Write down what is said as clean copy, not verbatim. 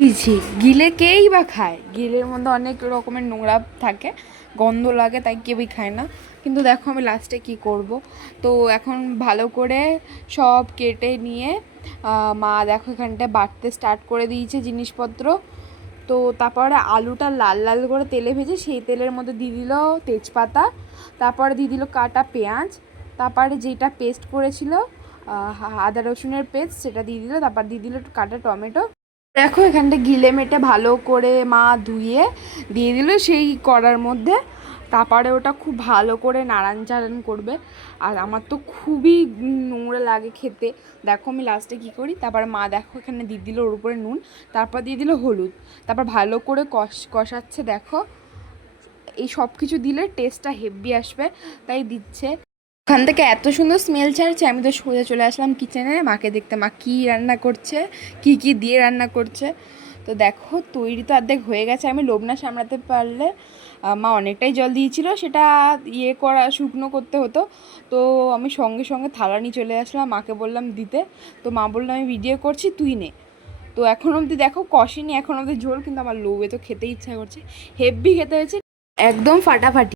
বুঝছি, গিলে কেই বা খায়? গিলের মধ্যে অনেক রকমের নোংরা থাকে, গন্ধ লাগে, তাই কেউই খায় না। কিন্তু দেখো আমি লাস্টে কি করব। তো এখন ভালো করে সব কেটে নিয়ে মা দেখো এখানটায় বাটতে স্টার্ট করে দিয়েছে জিনিসপত্র। তো তারপরে আলুটা লাল লাল করে তেলে ভেজে সেই তেলের মধ্যে দিয়ে দিল তেজপাতা, তারপরে দিয়ে দিল কাটা পেঁয়াজ, তারপরে যেটা পেস্ট করেছিল আদা রসুনের পেস্ট সেটা দিয়ে দিল, তারপর দিয়ে দিল কাটা টমেটো। দেখো এখানটা গিলে মেটে ভালো করে মা ধুয়ে দিয়ে দিল সেই কড়ার মধ্যে। তারপরে ওটা খুব ভালো করে নাড়ান চাড়ান করবে। আর আমার তো খুবই নোংরা লাগে খেতে। দেখো আমি লাস্টে কী করি, তারপর মা দেখো এখানে দিয়ে দিল ওর উপরে নুন, তারপর দিয়ে দিল হলুদ, তারপর ভালো করে কষাচ্ছে। দেখো এই সব কিছু দিলে টেস্টটা হেভি আসবে, তাই দিচ্ছে। ওখান থেকে এত সুন্দর স্মেল ছাড়ছে, আমি তো সোজা চলে আসলাম কিচেনে মাকে দেখতে, মা কী রান্না করছে, কী কী দিয়ে রান্না করছে। তো দেখো তৈরি তো অর্ধেক হয়ে গেছে, আমি লোভ না সামলাতে পারলে মা অনেকটাই জল দিয়েছিল, সেটা শুকনো করতে হতো। তো আমি সঙ্গে সঙ্গে থালা নিয়ে চলে আসলাম, মাকে বললাম দিতে। তো মা বললো আমি ভিডিও করছি তুই নে। তো এখন অবধি দেখো কষেনি, এখন অবধি ঝোল, কিন্তু আমার লোভে তো খেতে ইচ্ছা করছে, হেভি খেতে হয়েছে, একদম ফাটাফাটি।